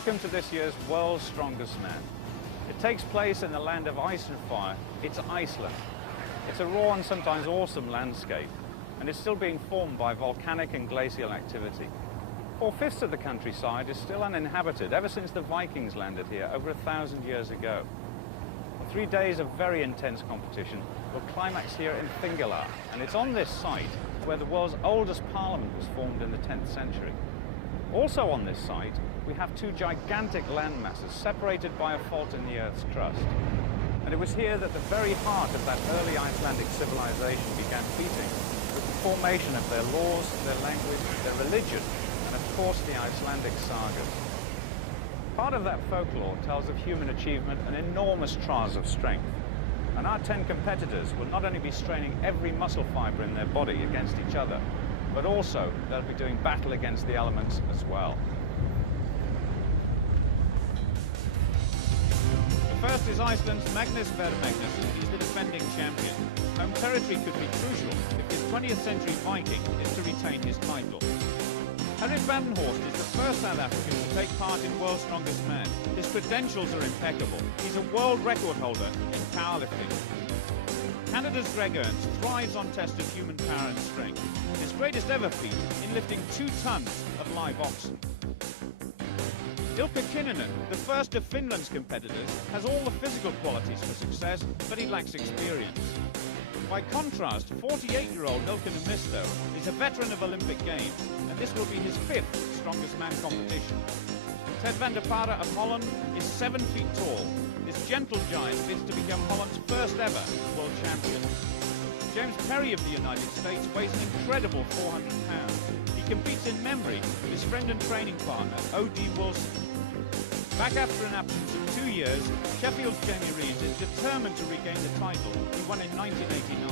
Welcome to this year's World's Strongest Man. It takes place in the land of ice and fire. It's Iceland. It's a raw and sometimes awesome landscape, and it's still being formed by volcanic and glacial activity. 4/5 of the countryside is still uninhabited ever since the Vikings landed here over 1,000 years ago. 3 days of very intense competition will climax here in Thingvellir, and it's on this site where the world's oldest parliament was formed in the 10th century. Also on this site, we have two gigantic land masses separated by a fault in the Earth's crust. And it was here that the very heart of that early Icelandic civilization began beating, with the formation of their laws, their language, their religion, and of course the Icelandic sagas. Part of that folklore tells of human achievement and enormous trials of strength. And our 10 competitors will not only be straining every muscle fibre in their body against each other, but also they'll be doing battle against the elements as well. The first is Iceland's Magnus Ver Magnusson. He's the defending champion. Home territory could be crucial if this 20th century Viking is to retain his title. Henrik Vandenhorst is the first South African to take part in World's Strongest Man. His credentials are impeccable. He's a world record holder in powerlifting. Canada's Greg Ernst thrives on tests of human power and strength. His greatest ever feat in lifting 2 tons of live oxen. Ilkka Kinnunen, the first of Finland's competitors, has all the physical qualities for success, but he lacks experience. By contrast, 48-year-old Ilkka Niemisto is a veteran of Olympic Games, and this will be his 5th Strongest Man competition. Ted van der Paare of Holland is 7 feet tall. This gentle giant bids to become Holland's first ever world champion. James Perry of the United States weighs an incredible 400 pounds. He competes in memory of his friend and training partner, O.D. Wilson. Back after an absence of 2 years, Sheffield's Jamie Reid is determined to regain the title he won in 1989.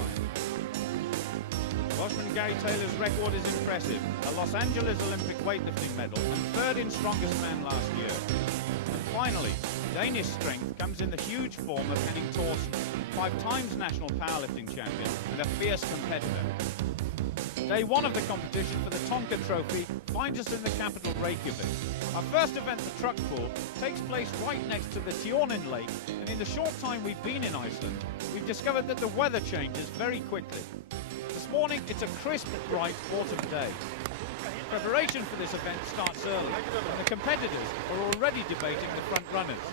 Welshman Gary Taylor's record is impressive, a Los Angeles Olympic weightlifting medal and 3rd in Strongest Man last year. And finally, Danish strength comes in the huge form of Henning Thorsen, 5 times national powerlifting champion and a fierce competitor. Day 1 of the competition for the Tonka Trophy finds us in the capital Reykjavik. Our first event, the truck pull, takes place right next to the Tjornin Lake, and in the short time we've been in Iceland, we've discovered that the weather changes very quickly. This morning, it's a crisp, bright autumn day. Preparation for this event starts early, and the competitors are already debating the front runners.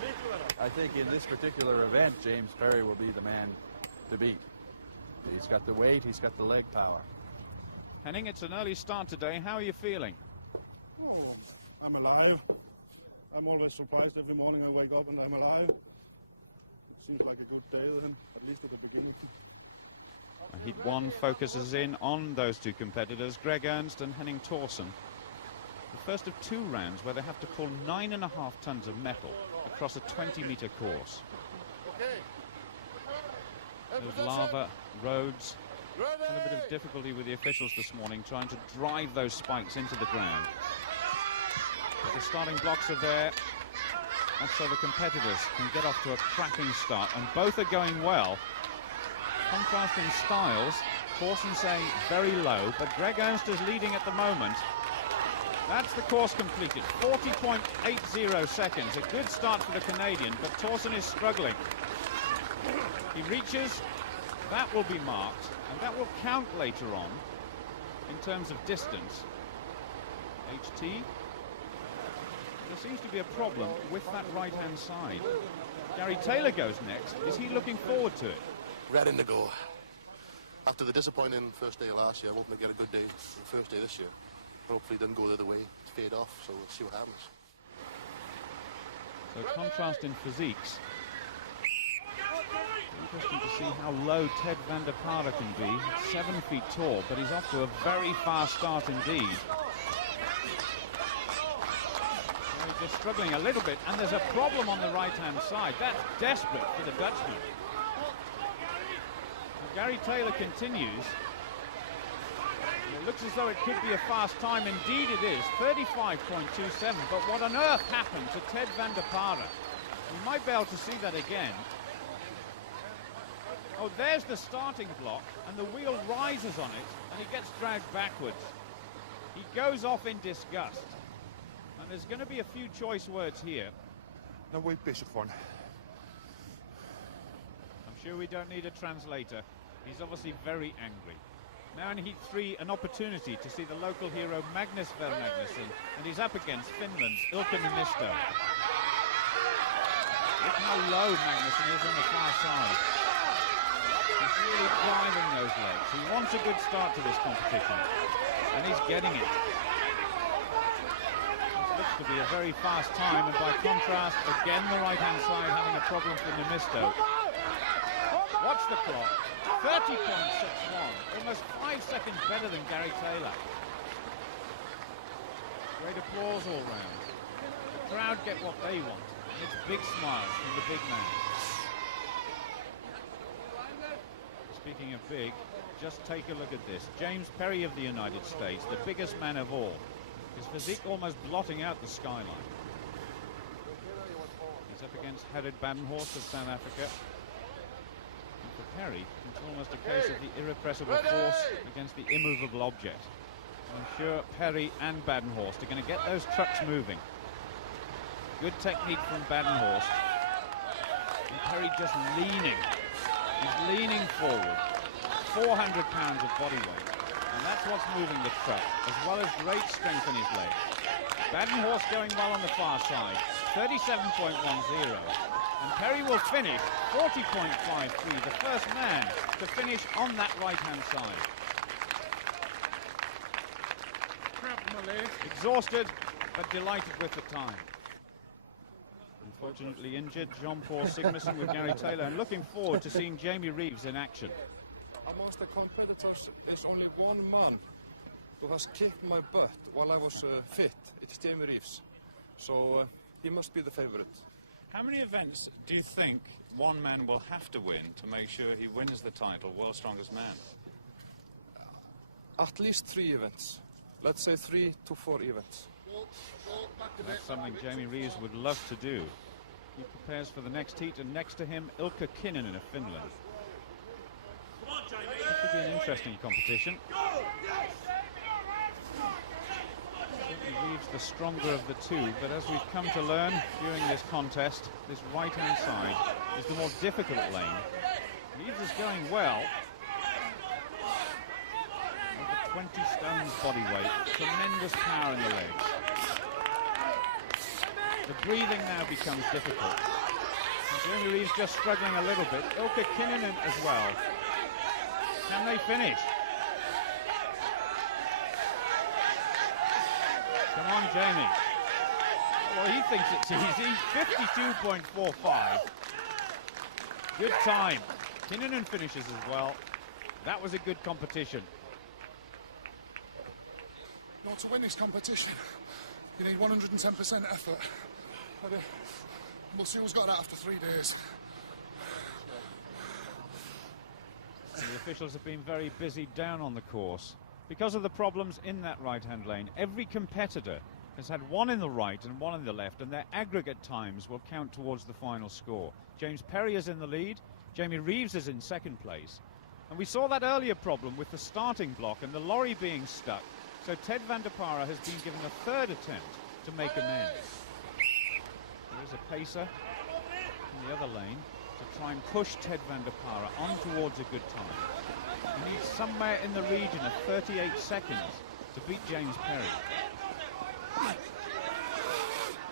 I think in this particular event, James Perry will be the man to beat. He's got the weight, he's got the leg power. Henning, it's an early start today. How are you feeling? Oh, I'm alive. I'm always surprised every morning I wake up and I'm alive. Seems like a good day then, at least at the beginning. Heat 1 focuses in on those 2 competitors, Greg Ernst and Henning Thorsen. The first of 2 rounds where they have to pull 9.5 tons of metal across a 20-meter course. There's lava, roads, and a bit of difficulty with the officials this morning trying to drive those spikes into the ground. But the starting blocks are there, and so the competitors can get off to a cracking start, and both are going well. Contrasting styles, Thorsen saying very low, but Greg Ernst is leading at the moment. That's the course completed, 40.80 seconds. A good start for the Canadian, but Thorsen is struggling. He reaches, that will be marked, and that will count later on in terms of distance. HT. There seems to be a problem with that right-hand side. Gary Taylor goes next. Is he looking forward to it? Ready to go. After the disappointing first day of last year, I hope to get a good day the first day this year. Hopefully it didn't go the other way, it fade off, so we'll see what happens. So contrast in physiques. Interesting to see how low Ted van der Paare can be. 7 feet tall, but he's off to a very fast start indeed. He's just struggling a little bit, and there's a problem on the right-hand side. That's desperate for the Dutchman. Gary Taylor continues. It looks as though it could be a fast time. Indeed it is, 35.27. But what on earth happened to Ted van der Paare? We might be able to see that again. Oh, there's the starting block, and the wheel rises on it, and he gets dragged backwards. He goes off in disgust. And And there's going to be a few choice words here. No way bishop one. I'm sure we don't need a translator. He's obviously very angry. Now in Heat 3, an opportunity to see the local hero Magnus Vel Magnusson, and he's up against Finland's Ilkka Niinisto. Look how low Magnusson is on the far side. He's really driving those legs. He wants a good start to this competition, and he's getting it. This looks to be a very fast time, and by contrast, again the right-hand side having a problem for Niinisto. Watch the clock. 30.61, almost 5 seconds better than Gary Taylor. Great applause all round. The crowd get what they want. It's big smiles from the big man. Speaking of big, just take a look at this. James Perry of the United States, the biggest man of all. His physique almost blotting out the skyline. He's up against Harid Badenhorst of South Africa. For Perry, it's almost a case of the irrepressible force against the immovable object. I'm sure Perry and Badenhorst are going to get those trucks moving. Good technique from Badenhorst. And Perry just leaning. He's leaning forward. 400 pounds of body weight. And that's what's moving the truck, as well as great strength in his legs. Badenhorst going well on the far side. 37.10. And Perry will finish 40.53, the first man to finish on that right-hand side. Exhausted, but delighted with the time. Unfortunately injured, Jean-Paul Sigmarsson with Gary Taylor, and looking forward to seeing Jamie Reeves in action. Amongst the competitors, there's only one man who has kicked my butt while I was fit. It's Jamie Reeves. So he must be the favorite. How many events do you think one man will have to win to make sure he wins the title, World's Strongest Man? At least 3 events. Let's say 3 to 4 events. That's something Jamie Reeves would love to do. He prepares for the next heat, and next to him, Ilkka Kinnunen of Finland. This should be an interesting competition. Reeves the stronger of the two, but as we've come to learn during this contest, this right-hand side is the more difficult lane. Reeves is going well. Over 20 stones body weight, tremendous power in the legs. The breathing now becomes difficult. And Jamie Reeves just struggling a little bit. Ilkka Kinnunen as well. Can they finish? Come on, Jamie. Well, he thinks it's easy. 52.45. Good time. Kinnunen finishes as well. That was a good competition. You know, to win this competition, you need 110% effort. But, we'll see who's got that after 3 days. The officials have been very busy down on the course. Because of the problems in that right-hand lane, every competitor has had one in the right and one in the left, and their aggregate times will count towards the final score. James Perry is in the lead, Jamie Reeves is in second place. And we saw that earlier problem with the starting block and the lorry being stuck. So Ted van der Para has been given a third attempt to make amends. There is a pacer in the other lane to try and push Ted van der Para on towards a good time. He needs somewhere in the region of 38 seconds to beat James Perry.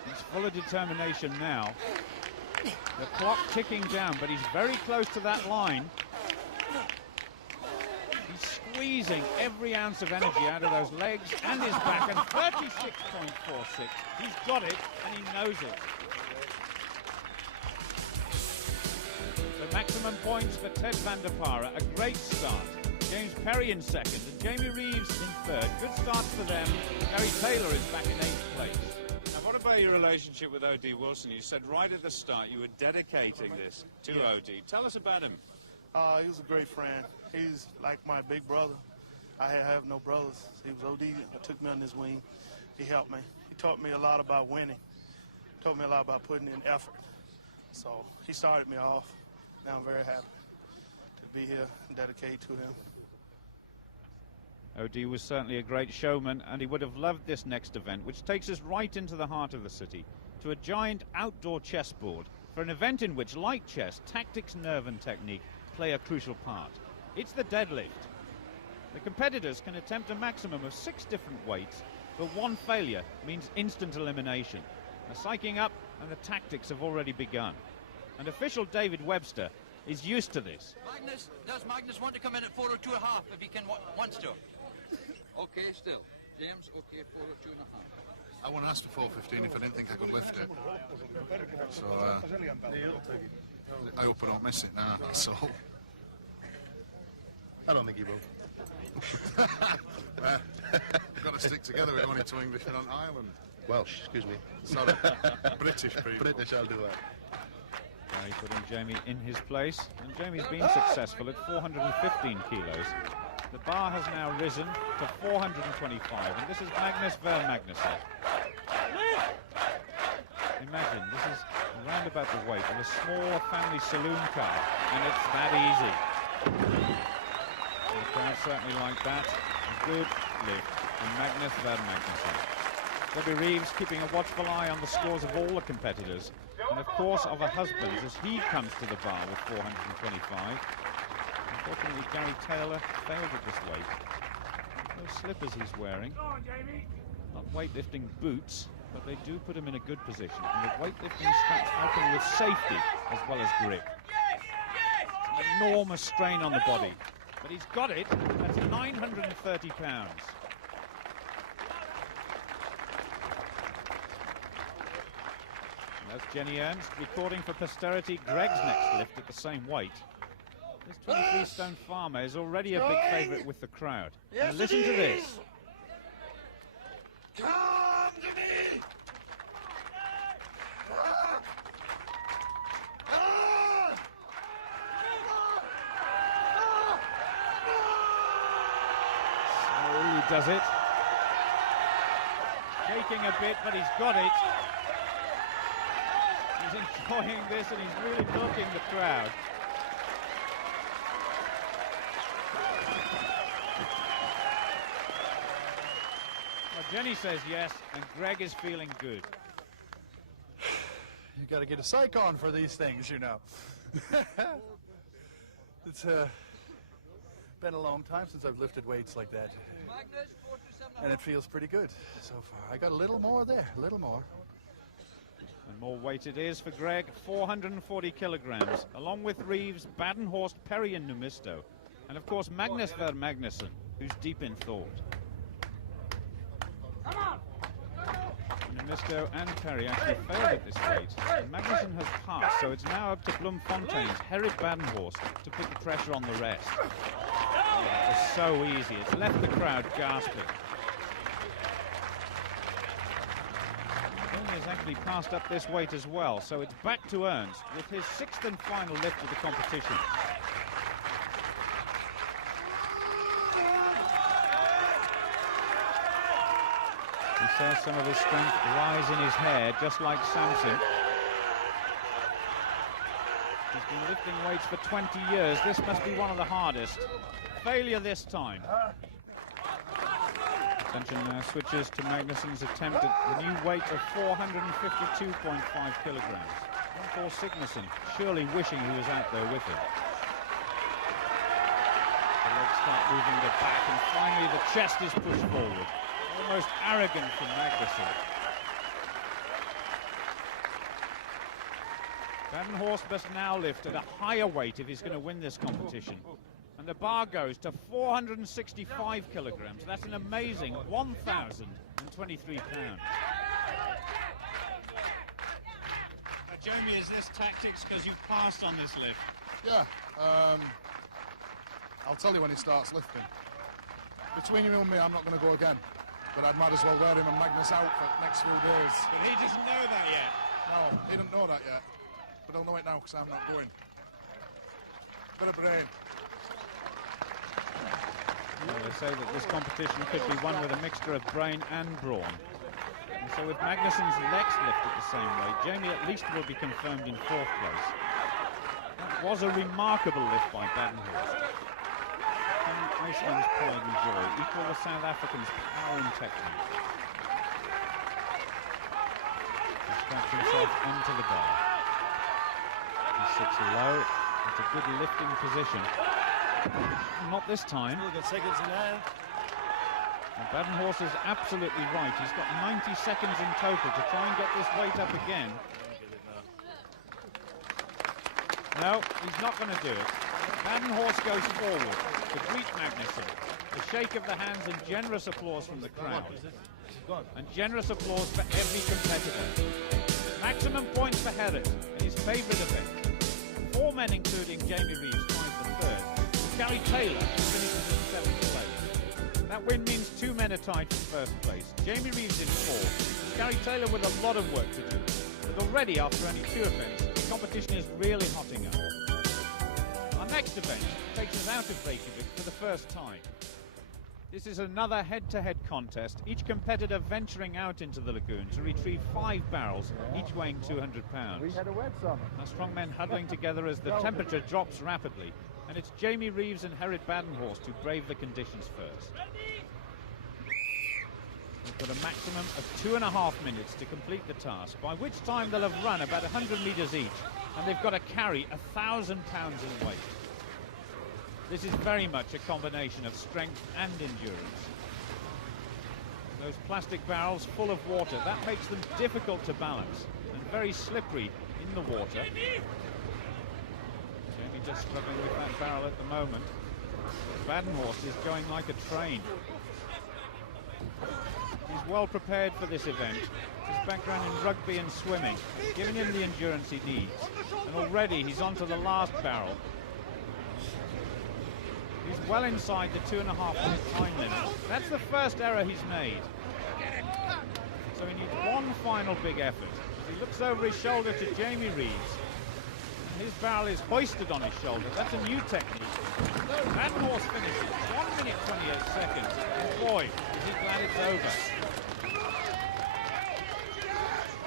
He's full of determination now. The clock ticking down, but he's very close to that line. He's squeezing every ounce of energy out of those legs and his back, and 36.46. He's got it, and he knows it. The maximum points for Ted van der Para. A great start. James Perry in second and Jamie Reeves in third. Good start for them. Gary Taylor is back in 8th place. Now, what about your relationship with O.D. Wilson? You said right at the start you were dedicating this to O.D. Tell us about him. He was a great friend. He's like my big brother. I have no brothers. He was O.D. took me on his wing. He helped me. He taught me a lot about winning. Taught me a lot about putting in effort. So he started me off. Now I'm very happy to be here and dedicate to him. OD was certainly a great showman, and he would have loved this next event, which takes us right into the heart of the city, to a giant outdoor chessboard, for an event in which, like chess, tactics, nerve and technique play a crucial part. It's the deadlift. The competitors can attempt a maximum of 6 different weights, but one failure means instant elimination. The psyching up and the tactics have already begun. And official David Webster is used to this. Magnus, does Magnus want to come in at 402.5 if he can wants to? Okay, still. James, okay, 402.5. I wouldn't ask for 415 if I didn't think I could lift it. So, I hope I don't miss it now, so... I don't think he will. We've got to stick together, we're going into English and on Ireland. Welsh, excuse me. Sorry. British people. British, I'll do that. Gary putting Jamie in his place, and Jamie's been successful at 415 kilos. The bar has now risen to 425, and this is Magnus Ver Magnusson. Imagine, this is around about the weight of a small family saloon car, and it's that easy. The crowd certainly like that. A good lift from Magnus Ver Magnusson. Debbie Reeves keeping a watchful eye on the scores of all the competitors, and of course of her husband's as he comes to the bar with 425. Unfortunately, Gary Taylor failed at this weight. Those slippers he's wearing, not weightlifting boots, but they do put him in a good position. And the weightlifting straps help him with safety as well as grip. It's an enormous strain on the body, but he's got it. That's 930 pounds. That's Jenny Ernst recording for posterity Greg's next lift at the same weight. This 23-stone farmer is already a big favourite with the crowd. Yes, now listen to this. Come to me! Slowly does it. Shaking a bit, but he's got it. He's enjoying this and he's really milking the crowd. Well, Jenny says yes, and Greg is feeling good. You got to get a psych on for these things, you know. It's been a long time since I've lifted weights like that. Magnus, 427.5. And it feels pretty good so far. I got a little more there, a little more. And more weight it is for Greg, 440 kilograms, along with Reeves, Badenhorst, Perry and Numisto. And of course Magnus Ver Magnusson, who's deep in thought. Numisto and Perry actually failed at this weight. And Magnusson has passed, so it's now up to Bloemfontein's Gerrit Badenhorst to put the pressure on the rest. Oh, it's so easy, it's left the crowd gasping. Has actually passed up this weight as well, so it's back to Ernst with his 6th and final lift of the competition. He says some of his strength lies in his hair, just like Samson. He's been lifting weights for 20 years. This must be one of the hardest. Failure this time. Attention now switches to Magnusson's attempt at the new weight of 452.5 kilograms. Paul Sigmarsson surely wishing he was out there with him. The legs start moving the back, and finally the chest is pushed forward. Almost arrogant from Magnusson. Badenhorst must now lift at a higher weight if he's going to win this competition. And the bar goes to 465 kilograms. That's an amazing 1,023 pounds. Jamie, is this tactics because you passed on this lift? Yeah, I'll tell you when he starts lifting. Between you and me, I'm not going to go again. But I might as well wear him a Magnus outfit next few days. But he doesn't know that yet. No, he doesn't know that yet. But he'll know it now because I'm not going. Bit of brain. Well, they say that this competition could be won with a mixture of brain and brawn. And so with Magnusson's next lift at the same weight, Jamie at least will be confirmed in 4th place. That was a remarkable lift by Badenhorst. Can Iceland's pride and joy equal the South Africans' power and technique. He straps himself onto the bar. He sits low. It's a good lifting position. Not this time. Still got seconds in hand. And Badenhorst is absolutely right. He's got 90 seconds in total to try and get this weight up again. No, he's not going to do it. Badenhorst goes forward to greet Magnusson. A shake of the hands and generous applause from the crowd. And generous applause for every competitor. Maximum points for Herret in his favourite event. 4 men, including Jamie Reeves, tied for 3rd. Gary Taylor finishes in 7th place. That win means 2 men are tied for 1st place. Jamie Reeves in 4th. Gary Taylor with a lot of work to do. But already, after only 2 events, the competition is really hotting up. Our next event takes us out of Reykjavik for the first time. This is another head-to-head contest, each competitor venturing out into the lagoon to retrieve 5 barrels, each weighing 200 pounds. We had a wet summer. Our strongmen huddling together as the temperature drops rapidly, and it's Jamie Reeves and Herret Badenhorst who brave the conditions first. They've got a maximum of 2.5 minutes to complete the task, by which time they'll have run about 100 metres each, and they've got to carry 1,000 pounds in weight. This is very much a combination of strength and endurance. Those plastic barrels full of water, that makes them difficult to balance and very slippery in the water. Jamie just struggling with that barrel at the moment. Badenhorst is going like a train. He's well prepared for this event. His background in rugby and swimming, giving him the endurance he needs. And already he's onto the last barrel. He's well inside the 2.5 minute time limit. That's the first error he's made. So he needs one final big effort. He looks over his shoulder to Jamie Reeves. And his barrel is hoisted on his shoulder. That's a new technique. Badenhorst finishes 1 minute 28 seconds. And boy, is he glad it's over.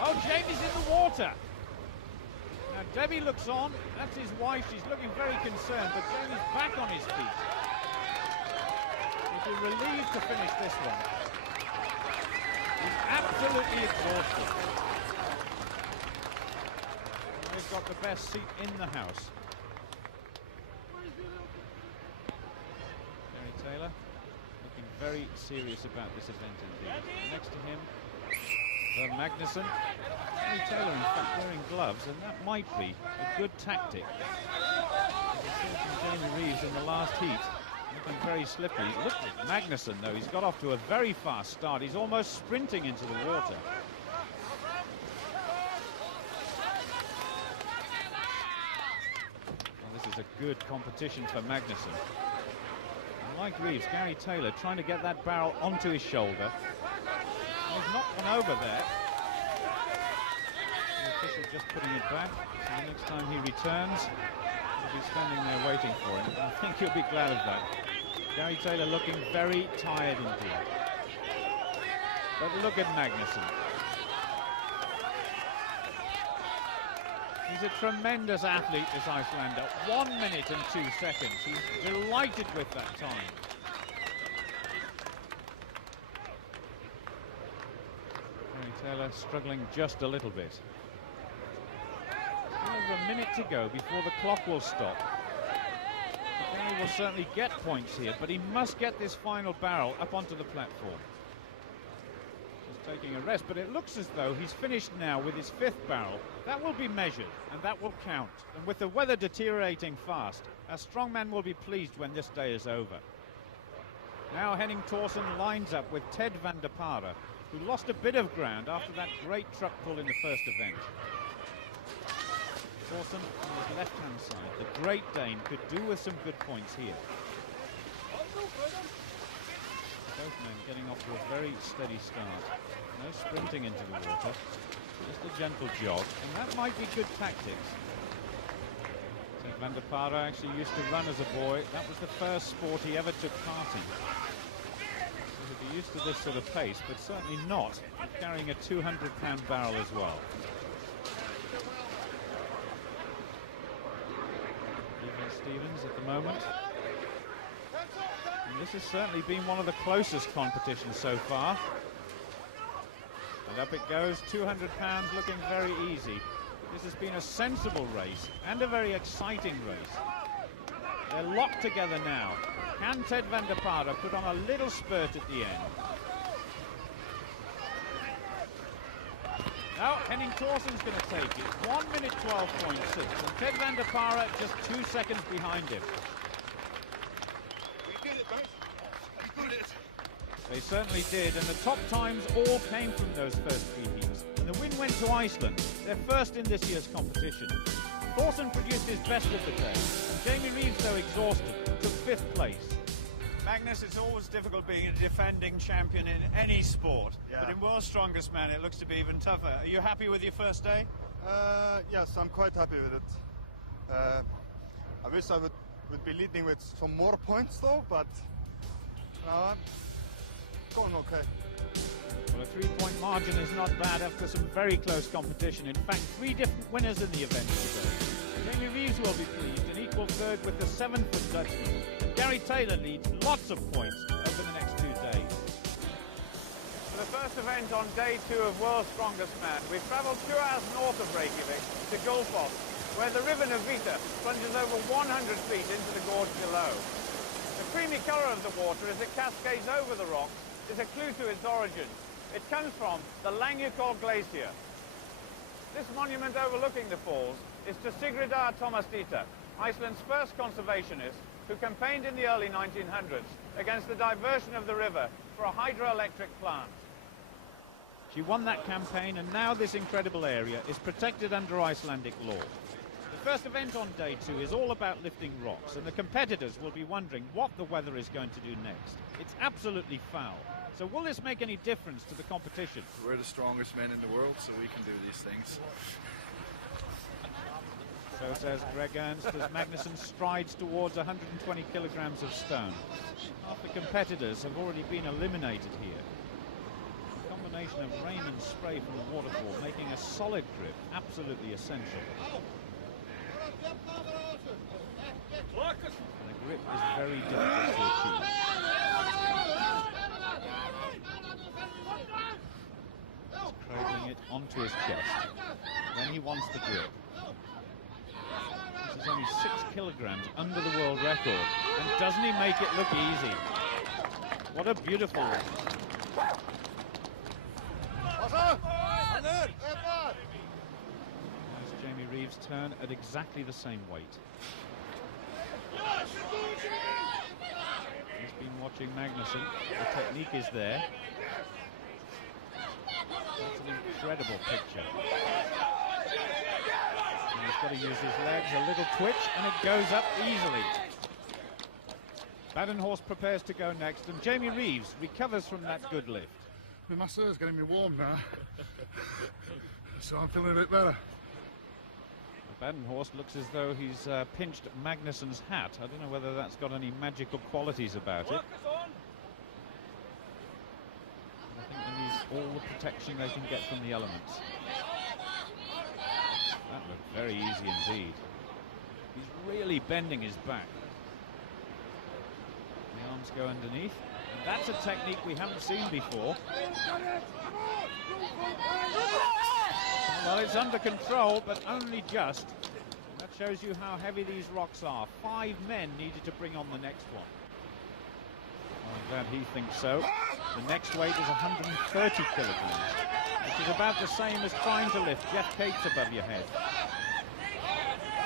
Oh, Jamie's in the water. Now Debbie looks on. That's his wife. She's looking very concerned, but Jamie's back on his feet. He'll be relieved to finish this one. He's absolutely exhausted. They've got the best seat in the house. Gary Taylor looking very serious about this event indeed. Next to him, Magnusson. Gary Taylor, in fact, wearing gloves, and that might be a good tactic. Jamie Reeves in the last heat, looking very slippery. Look at Magnusson, though. He's got off to a very fast start. He's almost sprinting into the water. Well, this is a good competition for Magnusson. And like Reeves, Gary Taylor trying to get that barrel onto his shoulder. He's knocked one over there. The official just putting it back. So the next time he returns, he'll be standing there waiting for him. I think he'll be glad of that. Gary Taylor looking very tired indeed. But look at Magnusson. He's a tremendous athlete, this Icelander. 1 minute and 2 seconds. He's delighted with that time. Taylor struggling just a little bit. Over a minute to go before the clock will stop. He will certainly get points here, but he must get this final barrel up onto the platform. He's taking a rest, but it looks as though he's finished now with his 5th barrel. That will be measured, and that will count. And with the weather deteriorating fast, our strongman will be pleased when this day is over. Now Henning Thorsen lines up with Ted van der Pare, who lost a bit of ground after that great truck pull in the first event. Thorsen on his left-hand side, the Great Dane, could do with some good points here. Both men getting off to a very steady start. No sprinting into the water, just a gentle jog, and that might be good tactics. Ted van der Pare actually used to run as a boy. That was the first sport he ever took part in. He'd be used to this sort of pace, but certainly not carrying a 200-pound barrel as well. Stevens at the moment. And this has certainly been one of the closest competitions so far. And up it goes, 200 pounds looking very easy. This has been a sensible race and a very exciting race. They're locked together now. Can Ted van der Paare put on a little spurt at the end? Now Henning Thorsen's going to take it. 1 minute 12.6. And Ted van der Paare just 2 seconds behind him. We did it, mate. We did it. They certainly did, and the top times all came from those first 3 heats. And the win went to Iceland, their first in this year's competition. Thorsen produced his best of the day, and Jamie Reeves, though exhausted, took 5th place. Magnus, it's always difficult being a defending champion in any sport, Yeah. but in World's Strongest Man it looks to be even tougher. Are you happy with your first day? Yes, I'm quite happy with it. I wish I would be leading with some more points though, but I'm going okay. Well, a 3-point margin is not bad after some very close competition. In fact, 3 different winners in the event today. Jamie Reeves will be pleased, an equal third with the 7-foot Dutchman. And Gary Taylor leads lots of points over the next 2 days. For the first event on day 2 of World's Strongest Man, we've travelled 2 hours north of Reykjavik to Gullfoss, where the river Navita plunges over 100 feet into the gorge below. The creamy colour of the water as it cascades over the rocks is a clue to its origin. It comes from the Langjukol Glacier. This monument overlooking the falls is to Sigridar Tomasdóttir, Iceland's first conservationist, who campaigned in the early 1900s against the diversion of the river for a hydroelectric plant. She won that campaign, and now this incredible area is protected under Icelandic law. The first event on day 2 is all about lifting rocks, and the competitors will be wondering what the weather is going to do next. It's absolutely foul. So will this make any difference to the competition? We're the strongest men in the world, so we can do these things. So says Greg Ernst as Magnusson strides towards 120 kilograms of stone. Half the competitors have already been eliminated here. The combination of rain and spray from the waterfall making a solid grip absolutely essential. And the grip is very difficult to achieve. He's cradling it onto his chest. Then he wants the grip. This is only 6 kilograms under the world record. And doesn't he make it look easy? What a beautiful one. That's Jamie Reeves' turn at exactly the same weight. He's been watching Magnusson. The technique is there. That's an incredible picture. And he's got to use his legs, a little twitch, and it goes up easily. Badenhorst prepares to go next, and Jamie Reeves recovers from that good lift. My muscle is getting me warm now, so I'm feeling a bit better. Badenhorst looks as though he's pinched Magnusson's hat. I don't know whether that's got any magical qualities about it. I think they need all the protection they can get from the elements. That looked very easy indeed. He's really bending his back. The arms go underneath. And that's a technique we haven't seen before. Well, it's under control, but only just. That shows you how heavy these rocks are. 5 men needed to bring on the next one. I'm glad he thinks so. The next weight is 130 kilograms, which is about the same as trying to lift Jeff Cates above your head.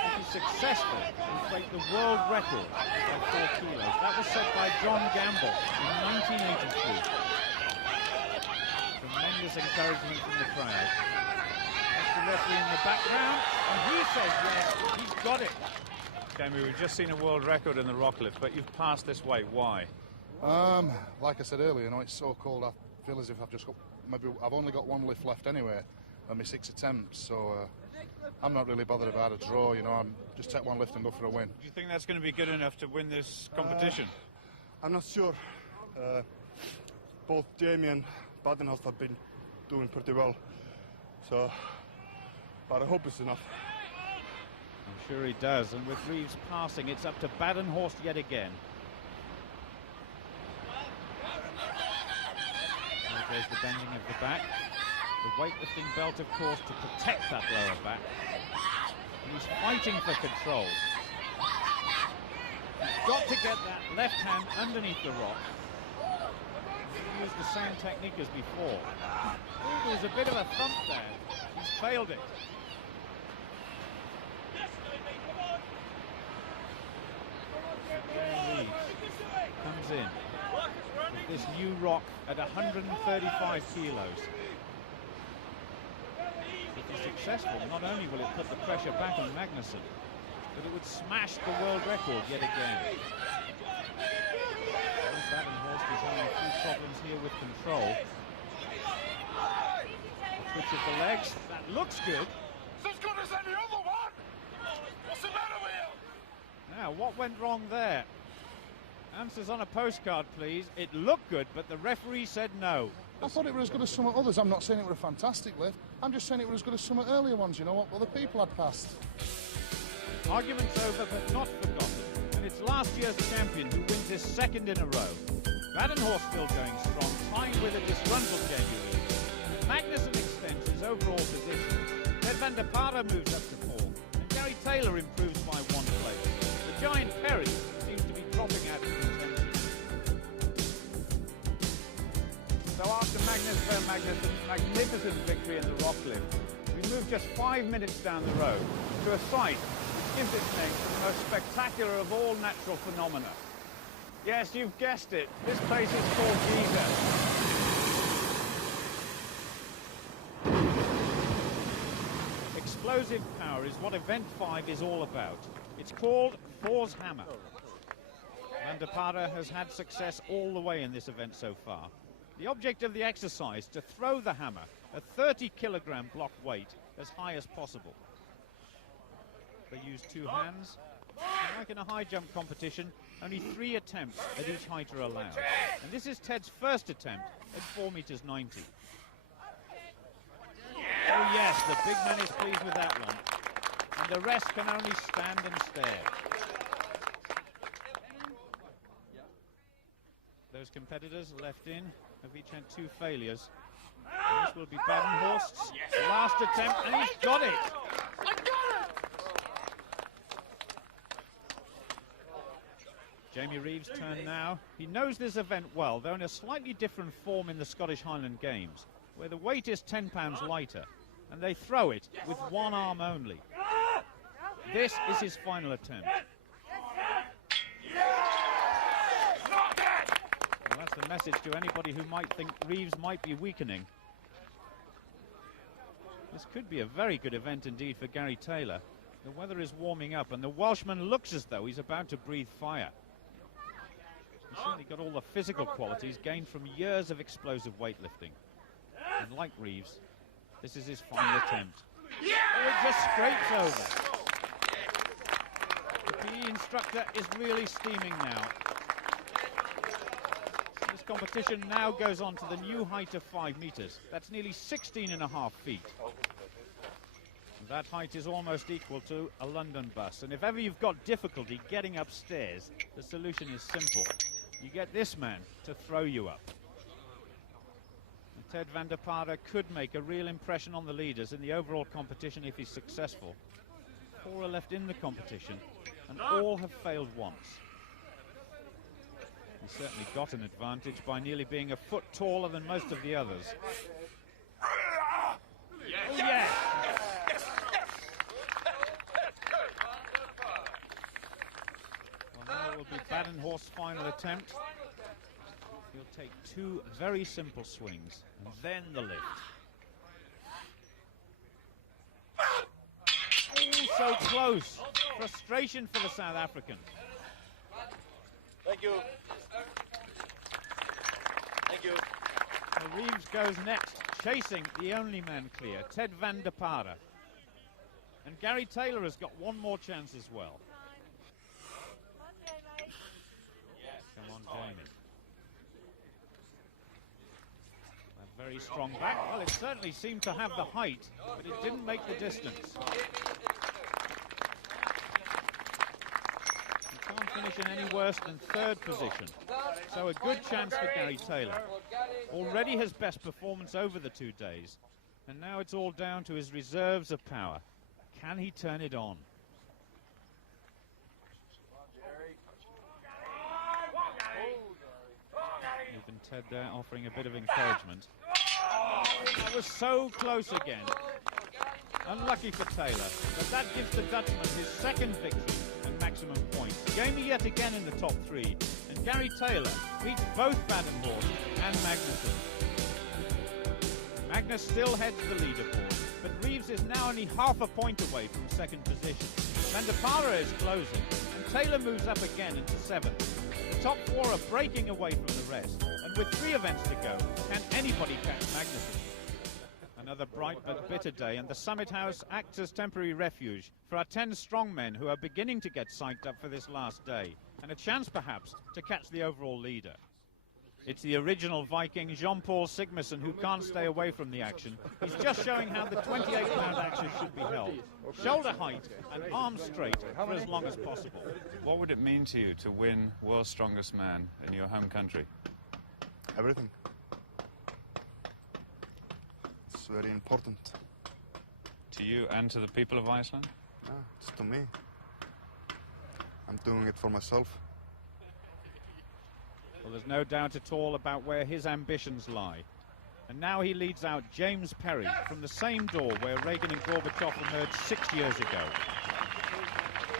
If he's successful, he'll break the world record by 4 kilos. That was set by John Gamble in 1983. Tremendous encouragement from the crowd. That's the referee in the background, and he says yes, he's got it. Jamie, we've just seen a world record in the rock lift, but you've passed this weight. Why? Like I said earlier, you know, it's so cold. I feel as if I've only got 1 lift left anyway, and my 6 attempts. So I'm not really bothered about a draw. You know, I'm just take 1 lift and go for a win. Do you think that's going to be good enough to win this competition? I'm not sure. Both Jamie and Badenhorst have been doing pretty well. So, but I hope it's enough. I'm sure he does, and with Reeves passing, it's up to Badenhorst yet again. There's the bending of the back. The weightlifting belt, of course, to protect that lower back. And he's fighting for control. He's got to get that left hand underneath the rock. Use the same technique as before. Ooh, there's a bit of a thump there. He's failed it. Comes in with this new rock at 135 kilos. If he's successful, not only will it put the pressure back on Magnusson, but it would smash the world record yet again. Badenhorst is having a few problems here with control. Twitch of the legs, that looks good. It's as good as any other one! What's the matter with you? Now, what went wrong there? Answers on a postcard, please. It looked good, but the referee said no. I thought it were as good as some of others. I'm not saying it were a fantastic lift. I'm just saying it were as good as some of the earlier ones, you know, what other people had passed. Argument's over, but not forgotten. And it's last year's champion who wins his second in a row. Badenhorst still going strong, tying with a disgruntled Jamie Reeves. Magnusson extends his overall position. Ted van der Paare moves up to 4. And Gary Taylor improves by 1 place. The giant Perry seems to be dropping out of contention. So after Magnus Magnusson's magnificent victory in the rock lift, we move just 5 minutes down the road to a site which gives its name to the most spectacular of all natural phenomena. Yes, you've guessed it. This place is called Giza. Explosive power is what Event 5 is all about. It's called Thor's Hammer. Van der Paare has had success all the way in this event so far. The object of the exercise, to throw the hammer, a 30-kilogram block weight, as high as possible. They use 2 hands. And like in a high jump competition, only 3 attempts at each height are allowed. And this is Ted's first attempt at 4 meters 90. Oh yes, the big man is pleased with that one. And the rest can only stand and stare. Those competitors left in have each had 2 failures. And this will be Badenhorst's last attempt, and he's got it! Jamie Reeves' turn now. He knows this event well. They're in a slightly different form in the Scottish Highland Games, where the weight is 10 pounds lighter, and they throw it with 1 arm only. This is his final attempt. Well, that's the message to anybody who might think Reeves might be weakening. This could be a very good event indeed for Gary Taylor. The weather is warming up, and the Welshman looks as though he's about to breathe fire. He's certainly got all the physical qualities gained from years of explosive weightlifting. And like Reeves, this is his final attempt. Oh, it just scrapes over. The PE instructor is really steaming now. This competition now goes on to the new height of 5 meters. That's nearly 16.5 feet. That height is almost equal to a London bus. And if ever you've got difficulty getting upstairs, the solution is simple. You get this man to throw you up. And Ted van der Paare could make a real impression on the leaders in the overall competition if he's successful. 4 are left in the competition, and all have failed once. He's certainly got an advantage by nearly being a foot taller than most of the others. Oh, yes! Well, now will be Badenhorst's final attempt. He'll take 2 very simple swings, and then the lift. Oh, so close. Frustration for the South African. Thank you. Thank you. Well, Reeves goes next, chasing the only man clear, Ted van der Paare. And Gary Taylor has got 1 more chance as well. Come on, Jamie. A very strong back. Well, it certainly seemed to have the height, but it didn't make the distance. You can't finish in any worse than third position. So a good chance for Gary Taylor. Already his best performance over the 2 days. And now it's all down to his reserves of power. Can he turn it on? Even Ted there offering a bit of encouragement. That was so close again. Unlucky for Taylor, but that gives the Dutchman his second victory and maximum points. Jamie yet again in the top 3, and Gary Taylor beats both Badenhorst and Magnussen. Magnus still heads the leaderboard, but Reeves is now only half a point away from second position. Van der Pare is closing, and Taylor moves up again into 7th. The top 4 are breaking away from the rest, and with 3 events to go, can anybody catch Magnussen? Another bright but bitter day, and the Summit House acts as temporary refuge for our 10 strong men who are beginning to get psyched up for this last day, and a chance perhaps to catch the overall leader. It's the original Viking, Jean-Paul Sigmarsson, who can't stay away from the action. He's just showing how the 28-pound axes should be held. Shoulder height and arms straight for as long as possible. What would it mean to you to win World's Strongest Man in your home country? Everything. It's very important. To you and to the people of Iceland? Yeah, it's to me. I'm doing it for myself. Well, there's no doubt at all about where his ambitions lie. And now he leads out James Perry from the same door where Reagan and Gorbachev emerged 6 years ago.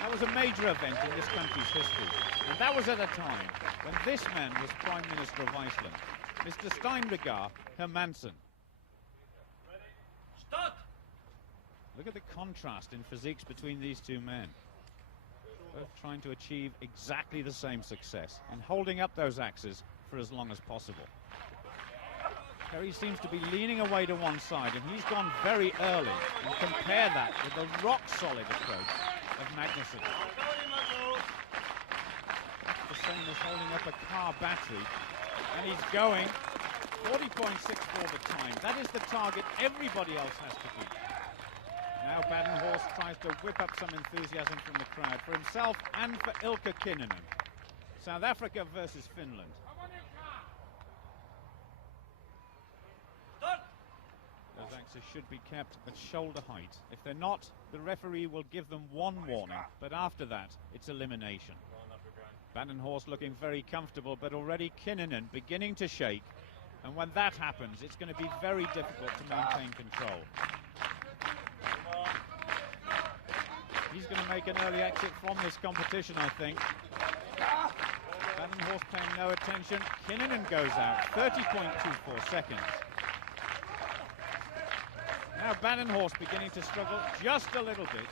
That was a major event in this country's history. And that was at a time when this man was Prime Minister of Iceland, Mr. Steinbergar Hermansen. Look at the contrast in physiques between these 2 men. Both trying to achieve exactly the same success and holding up those axes for as long as possible. Perry seems to be leaning away to one side, and he's gone very early. And compare that with the rock-solid approach of Magnussen. That's the same as holding up a car battery. And he's going 40.64 the time. That is the target everybody else has to beat. Now Badenhorst tries to whip up some enthusiasm from the crowd for himself and for Ilkka Kinnunen. South Africa versus Finland. Those axes should be kept at shoulder height. If they're not, the referee will give them 1 warning, but after that, it's elimination. Badenhorst looking very comfortable, but already Kinnunen beginning to shake. And when that happens, it's going to be very difficult to maintain control. He's going to make an early exit from this competition, I think. Badenhorst paying no attention. Kinnunen goes out, 30.24 seconds. Now Badenhorst beginning to struggle just a little bit.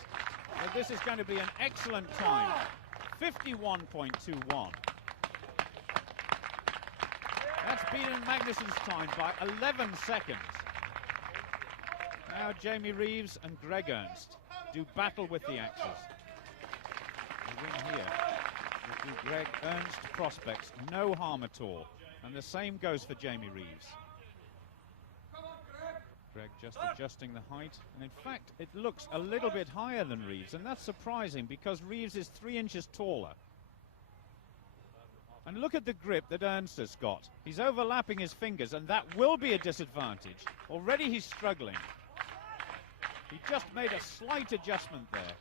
But this is going to be an excellent time. 51.21. That's beaten Magnussen's time by 11 seconds. Now Jamie Reeves and Greg Ernst do battle with the axes. The win here will do Greg Ernst prospects no harm at all. And the same goes for Jamie Reeves. Greg just adjusting the height, and in fact it looks a little bit higher than Reeves, and that's surprising because Reeves is 3 inches taller. And look at the grip that Ernst has got. He's overlapping his fingers, and that will be a disadvantage. Already he's struggling. He just made a slight adjustment there,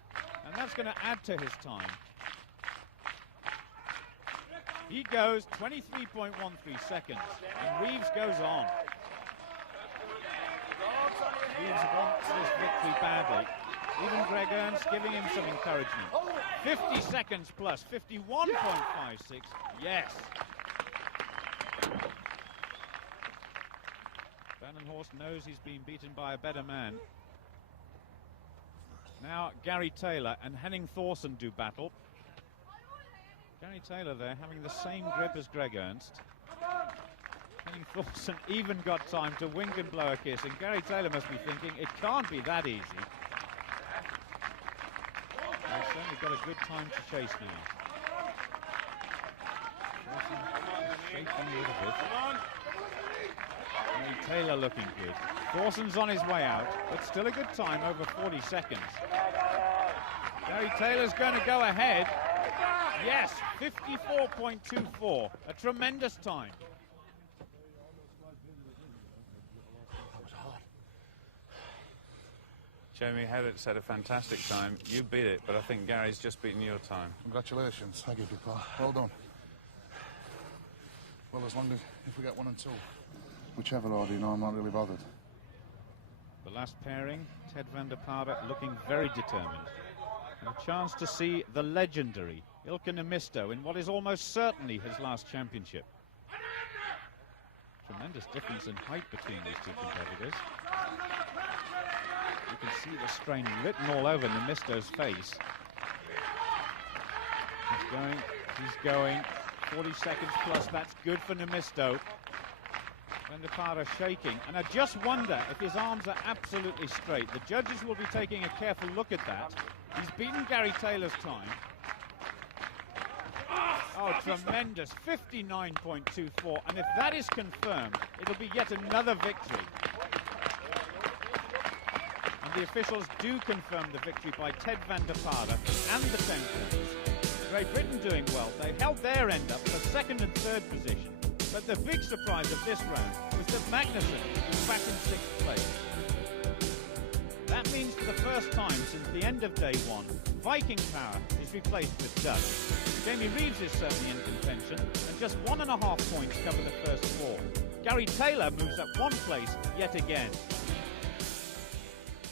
and that's going to add to his time. He goes 23.13 seconds, and Reeves goes on. Reeves wants this victory badly. Even Greg Ernst giving him some encouragement. 50 seconds plus, 51.56, yes. Badenhorst knows he's been beaten by a better man. Now Gary Taylor and Henning Thorsen do battle. Gary Taylor there having the same grip as Greg Ernst. Henning Thorsen even got time to wink and blow a kiss, and Gary Taylor must be thinking it can't be that easy. He's certainly got a good time to chase now. Thorsen shaking a little bit. Gary Taylor looking good. Thorsen's on his way out, but still a good time, over 40 seconds. Gary Taylor's going to go ahead. Yes, 54.24, a tremendous time. That was hard. Jamie Headett said a fantastic time. You beat it, but I think Gary's just beaten your time. Congratulations. Thank you, big pal. Well done. Well, as long as if we get 1 and 2. Whichever order, you know, I'm not really bothered. The last pairing, Ted van der Paarde looking very determined. And a chance to see the legendary Ilkka Niemisto in what is almost certainly his last championship. Tremendous difference in height between these two competitors. You can see the strain written all over Niemisto's face. He's going. 40 seconds plus, that's good for Niemisto. Van der Paarde shaking, and I just wonder if his arms are absolutely straight. The judges will be taking a careful look at that. He's beaten Gary Taylor's time. Oh, tremendous, 59.24, and if that is confirmed, it'll be yet another victory. And the officials do confirm the victory by Ted van der Paarde and the 10 points. Great Britain doing well. They held their end up for second and third position. But the big surprise of this round was that Magnussen was back in 6th place. That means for the first time since the end of day 1, Viking power is replaced with Dutch. Jamie Reeves is certainly in contention, and just 1.5 points cover the first 4. Gary Taylor moves up 1 place yet again.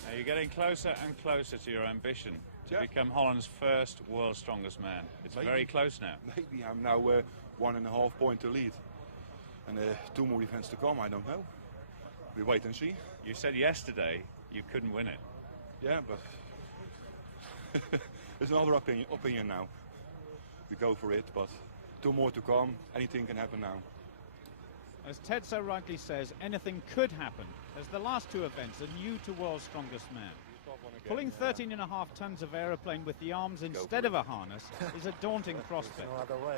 Now you're getting closer and closer to your ambition to become Holland's first world's strongest man. It's very close now. Maybe I'm now 1.5 point to lead. And 2 more events to come, I don't know. We wait and see. You said yesterday you couldn't win it. Yeah, but there's another opinion now. We go for it, but 2 more to come. Anything can happen now. As Ted so rightly says, anything could happen, as the last 2 events are new to World's Strongest Man. Pulling 13.5 tons of aeroplane with the arms instead of a harness is a daunting prospect. No other way.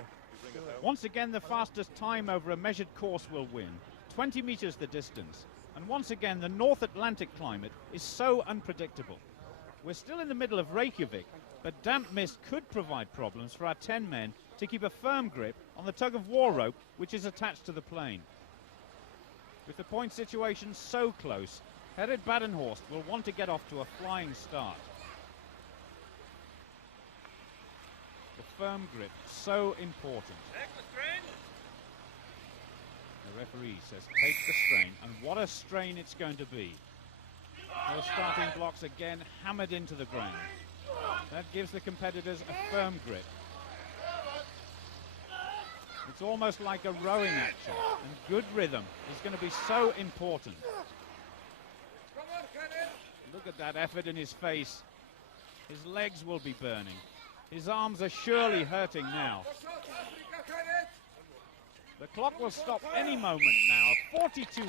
Once again, the fastest time over a measured course will win. 20 meters the distance. And once again, the North Atlantic climate is so unpredictable. We're still in the middle of Reykjavik, but damp mist could provide problems for our 10 men to keep a firm grip on the tug-of-war rope which is attached to the plane. With the point situation so close, Gerrit Badenhorst will want to get off to a flying start. The firm grip, so important. The referee says take the strain, and what a strain it's going to be. Those starting blocks again hammered into the ground. That gives the competitors a firm grip. It's almost like a rowing action, and good rhythm is going to be so important. Look at that effort in his face. His legs will be burning. His arms are surely hurting now. The clock will stop any moment now, 42.36,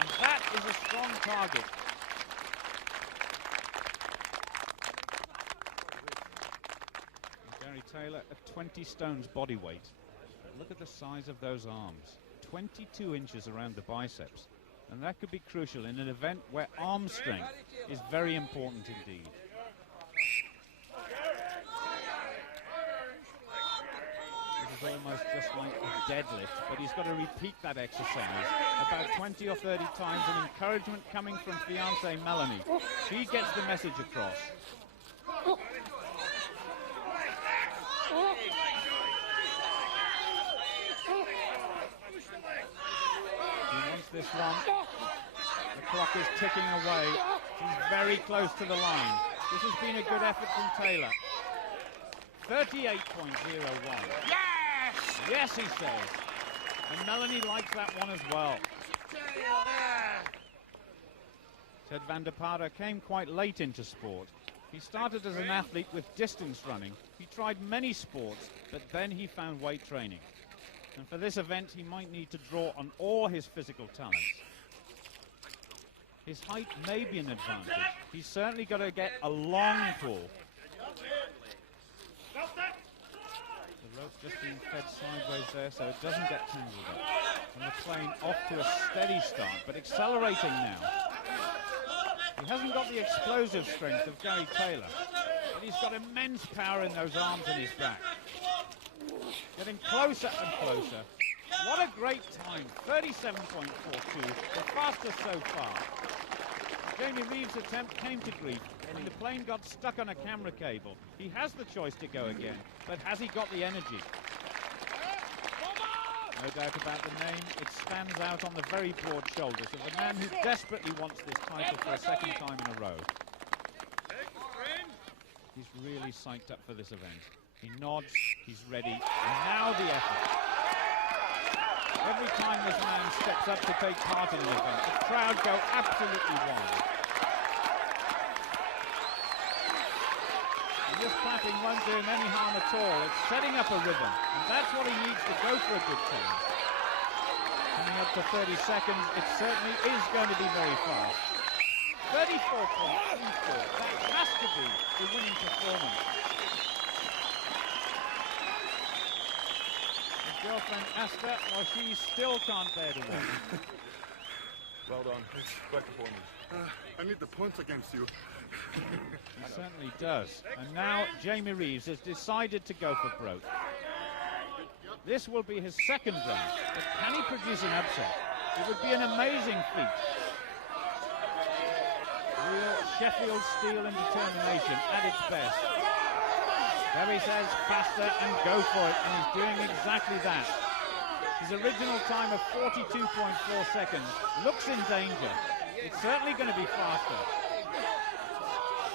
and that is a strong target. Gary Taylor at 20 stones body weight. But look at the size of those arms, 22 inches around the biceps. And that could be crucial in an event where arm strength is very important indeed. This is almost just like a deadlift, but he's got to repeat that exercise about 20 or 30 times, and encouragement coming from fiancée Melanie. She gets the message across. This one, the clock is ticking away. He's very close to the line. This has been a good effort from Taylor. 38.01. Yes! Yes, he says. And Melanie likes that one as well. Ted van der Paarde came quite late into sport. He started as an athlete with distance running. He tried many sports, but then he found weight training. And for this event, he might need to draw on all his physical talents. His height may be an advantage. He's certainly got to get a long pull. The rope's just being fed sideways there, so it doesn't get tangled up. And the plane off to a steady start, but accelerating now. He hasn't got the explosive strength of Gary Taylor. But he's got immense power in those arms and his back. Getting closer and closer. What a great time, 37.42, the fastest so far. Jamie Reeves' attempt came to grief, and the plane got stuck on a camera cable. He has the choice to go again, but has he got the energy? No doubt about the name, it stands out on the very broad shoulders of the man who desperately wants this title for a second time in a row. He's really psyched up for this event. He nods, he's ready, and now the effort. Every time this man steps up to take part in an event, the crowd go absolutely wild. And this clapping won't do him any harm at all. It's setting up a rhythm, and that's what he needs to go for a good change. Coming up to 30 seconds, it certainly is going to be very fast. 34.24, that has to be the winning performance. Girlfriend Asta, well, she still can't bear to win. Well done. It's great performance. I need the points against you. He certainly does. And now Jamie Reeves has decided to go for broke. This will be his second round, but can he produce an upset? It would be an amazing feat. Real Sheffield steel and determination at its best. Perry says faster and go for it, and he's doing exactly that. His original time of 42.4 seconds looks in danger. It's certainly going to be faster.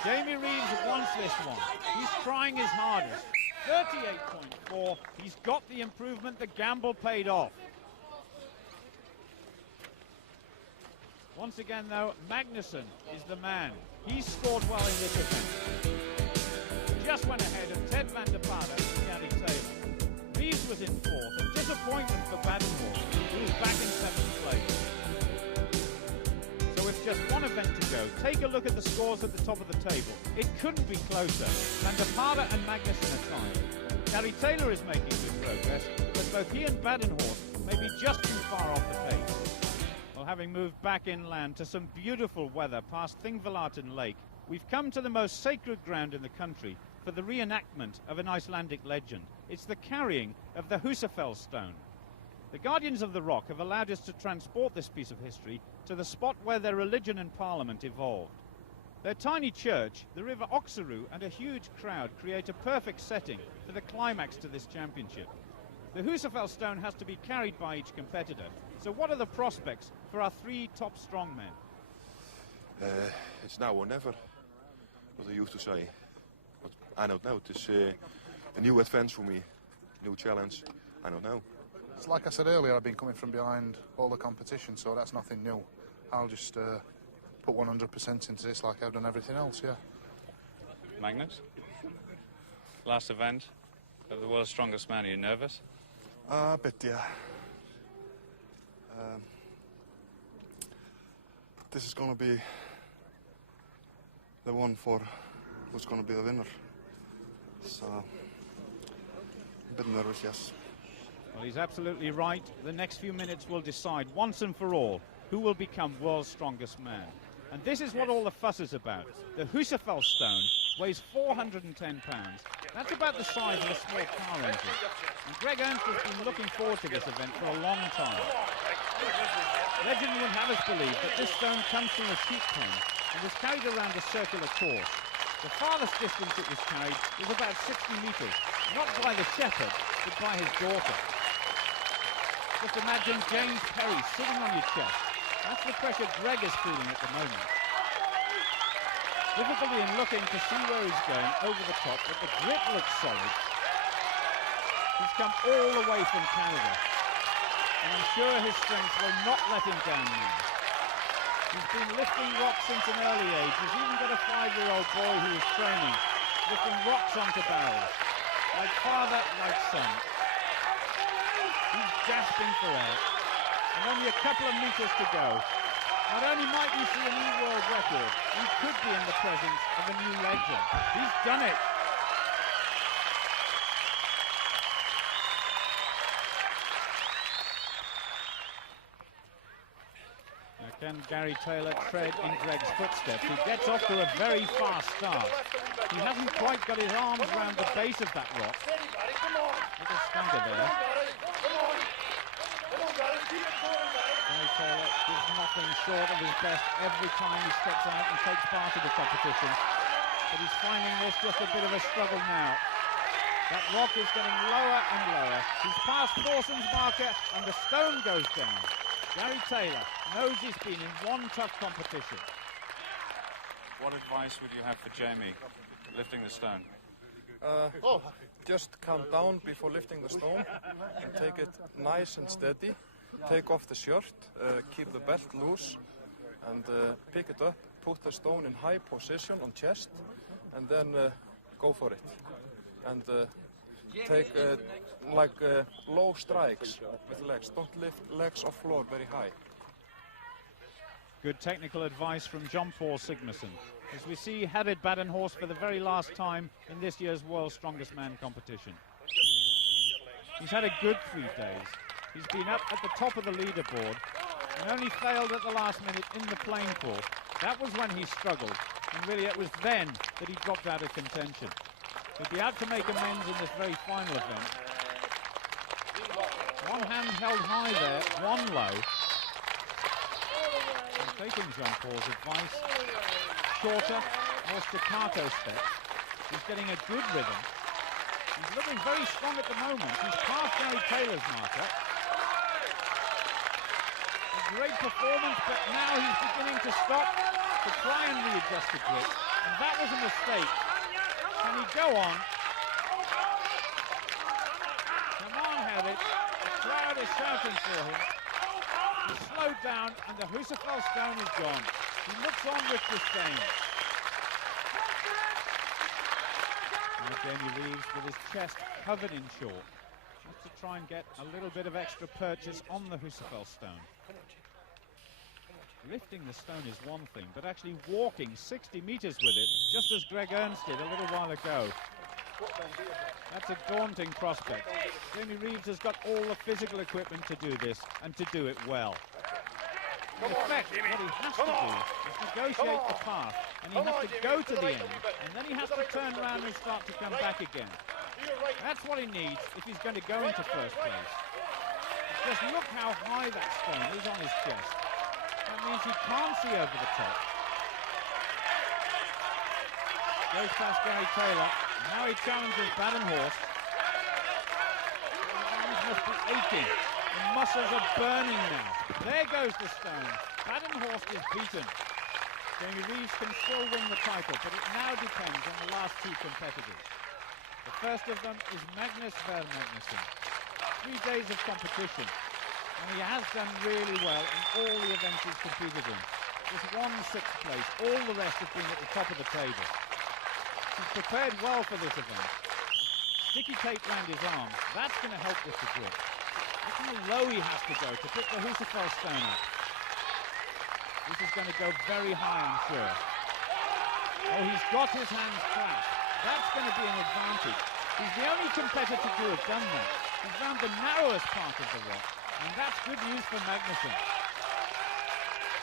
Jamie Reeves wants this one. He's trying his hardest. 38.4. He's got the improvement. The gamble paid off. Once again, though, Magnussen is the man. He scored well in this event. Just went ahead of Ted van der Paarden and Gary Taylor. Reeves was in fourth, a disappointment for Badenhorst, who was back in seventh place. So with just one event to go, take a look at the scores at the top of the table. It couldn't be closer. Van der Paarden and Magnussen are tied. Gary Taylor is making good progress, but both he and Badenhorst may be just too far off the pace. Well, having moved back inland to some beautiful weather past Thingvallaten Lake, we've come to the most sacred ground in the country for the reenactment of an Icelandic legend. It's the carrying of the Húsafell stone. The Guardians of the Rock have allowed us to transport this piece of history to the spot where their religion and parliament evolved. Their tiny church, the River Oxerud, and a huge crowd create a perfect setting for the climax to this championship. The Húsafell stone has to be carried by each competitor. So what are the prospects for our three top strongmen? It's now or never, what I used to say. But I don't know. It's a new advance for me, new challenge. I don't know. It's like I said earlier, I've been coming from behind all the competition, so that's nothing new. I'll just put 100% into this like I've done everything else, yeah. Magnus? Last event of the world's strongest man, are you nervous? A bit, yeah. This is going to be the one for who's going to be the winner. So, a bit nervous, yes. Well, he's absolutely right. The next few minutes will decide once and for all who will become world's strongest man. And this is what all the fuss is about. The Húsafell stone weighs 410 pounds. That's about the size of a small car engine. And Greg Ernst has been looking forward to this event for a long time. Legend would have us believe that this stone comes from a sheep pen and was carried around a circular course. The farthest distance it was carried was about 60 metres, not by the shepherd, but by his daughter. Just imagine James Perry sitting on your chest. That's the pressure Greg is feeling at the moment. Difficulty in looking to see where he's going over the top, but the grip looks solid. He's come all the way from Canada, and I'm sure his strength will not let him down now. He's been lifting rocks since an early age. He's even got a 5-year-old boy who is training, lifting rocks onto barrels. Like father, like son. He's gasping for air. And only a couple of meters to go. Not only might we see a new world record, he could be in the presence of a new legend. He's done it. Now can Gary Taylor tread in Greg's footsteps? He gets off to a very fast start. He hasn't quite got his arms around the base of that rock. Little stagger there. Gary Taylor gives nothing short of his best every time he steps out and takes part of the competition. But he's finding this just a bit of a struggle now. That rock is getting lower and lower. He's past Thorsen's marker and the stone goes down. Gary Taylor knows he's been in one tough competition. What advice would you have for Jamie lifting the stone? Just calm down before lifting the stone and take it nice and steady. Take off the shirt, keep the belt loose and pick it up, put the stone in high position on chest and then go for it. And take low strikes with legs. Don't lift legs off floor very high. Good technical advice from John-Paul Sigmarsson. As we see Harald Badenhorst for the very last time in this year's World's Strongest Man competition. He's had a good 3 days. He's been up at the top of the leaderboard and only failed at the last minute in the plain course. That was when he struggled, and really it was then that he dropped out of contention. He'll be out to make amends in this very final event. One hand held high there, one low. And taking Jean-Paul's advice, shorter, more staccato steps. He's getting a good rhythm. He's looking very strong at the moment. He's past Gary Taylor's marker. A great performance, but now he's beginning to stop to try and readjust the grip. And that was a mistake. Can he go on? Come on, Harald. The crowd is shouting for him. He's slowed down and the Husafell stone is gone. He looks on with disdain. Now Jamie Reeves with his chest covered in chalk. Wants to try and get a little bit of extra purchase on the Husafell stone. Lifting the stone is one thing, but actually walking 60 meters with it, just as Greg Ernst did a little while ago. That's a daunting prospect. Jamie Reeves has got all the physical equipment to do this, and to do it well. In effect, what he has to do is negotiate the path, and he has to go to the end, and then he has to turn around and start to come back again. That's what he needs if he's going to go into first place. Just look how high that stone is on his chest. That means he can't see over the top. Goes past Gary Taylor. Now he challenges Badenhorst. His arms must be aching. The muscles are burning now. There goes the stone. Badenhorst is beaten. Jamie Reeves can still win the title, but it now depends on the last 2 competitors. The first of them is Magnus Ver Magnusson. 3 days of competition. And he has done really well in all the events he's competed in. Just won 6th place. All the rest have been at the top of the table. He's prepared well for this event. Sticky tape around his arm. That's going to help with the grip. Look how low he has to go to pick the Husafell stone up. This is going to go very high, I'm sure. Oh, he's got his hands clasped. That's going to be an advantage. He's the only competitor to have done that. He's round the narrowest part of the rock. And that's good news for Magnusson.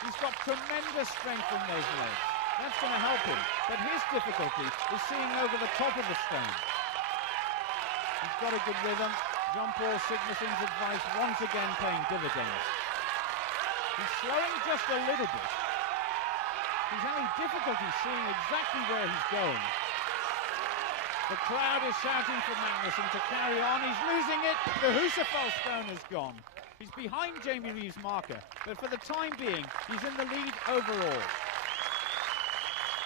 He's got tremendous strength in those legs. That's going to help him. But his difficulty is seeing over the top of the stone. He's got a good rhythm. John-Paul Sigmarsson's advice once again paying dividends. He's slowing just a little bit. He's having difficulty seeing exactly where he's going. The crowd is shouting for Magnusson to carry on. He's losing it. The Husafell stone is gone. He's behind Jamie Reeves' marker, but for the time being, he's in the lead overall.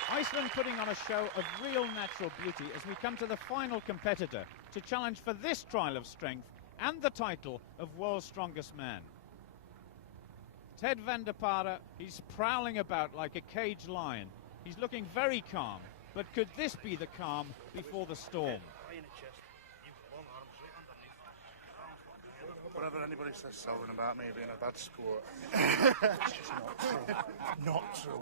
Iceland putting on a show of real natural beauty as we come to the final competitor to challenge for this trial of strength and the title of World's Strongest Man. Ted van der Pare, he's prowling about like a caged lion. He's looking very calm, but could this be the calm before the storm? Whatever anybody says, Selvin, about me being a bad sport, it's just not true. Not true.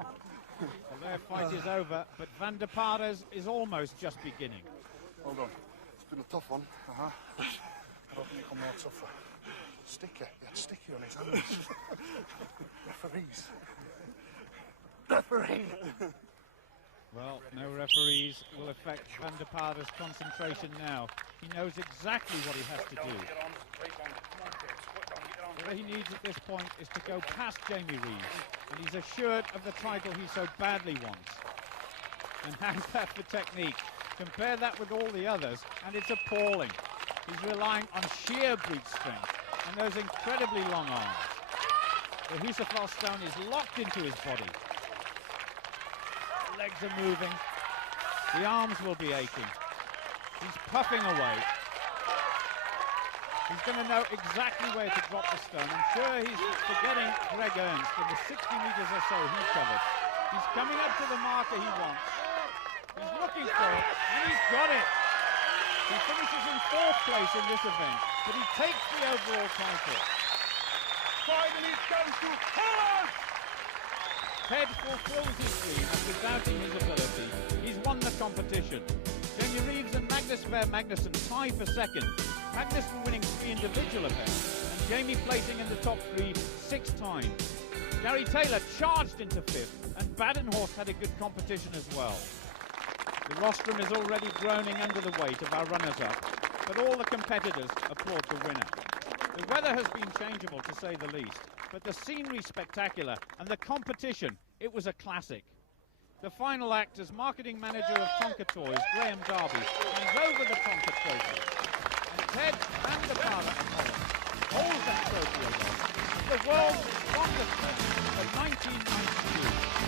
Well, their fight is over, but van der Pare's is almost just beginning. Hold on. It's been a tough one. I don't think it'll more tougher. Sticky. He had sticky on his hands. Referees. Referee! Well, no referees will affect Van der Pader's concentration now. He knows exactly what he has to do. What he needs at this point is to go past Jamie Reeves, and he's assured of the title he so badly wants. And how's that for technique? Compare that with all the others, and it's appalling. He's relying on sheer brute strength and those incredibly long arms. The Husafell stone is locked into his body. The legs are moving. The arms will be aching. He's puffing away. He's going to know exactly where to drop the stone. I'm sure he's forgetting Greg Ernst in the 60 meters or so he covered. He's coming up to the marker he wants. He's looking for it, and he's got it. He finishes in 4th place in this event, but he takes the overall title. Finally it goes to Holland! Ted fulfills his dream after doubting his ability. He's won the competition. Jamie Reeves and Magnus Sverre Magnusson tie for 2nd. Magnusson winning 3 individual events, and Jamie placing in the top 3 6 times. Gary Taylor charged into 5th, and Badenhorst had a good competition as well. The rostrum is already groaning under the weight of our runners-up, but all the competitors applaud the winner. The weather has been changeable, to say the least, but the scenery spectacular, and the competition, it was a classic. The final act as marketing manager of Tonka Toys, Graham Darby, hands over the Tonka trophy. And Ted Van der Pader holds that trophy aloft. The world's strongest man of 1992.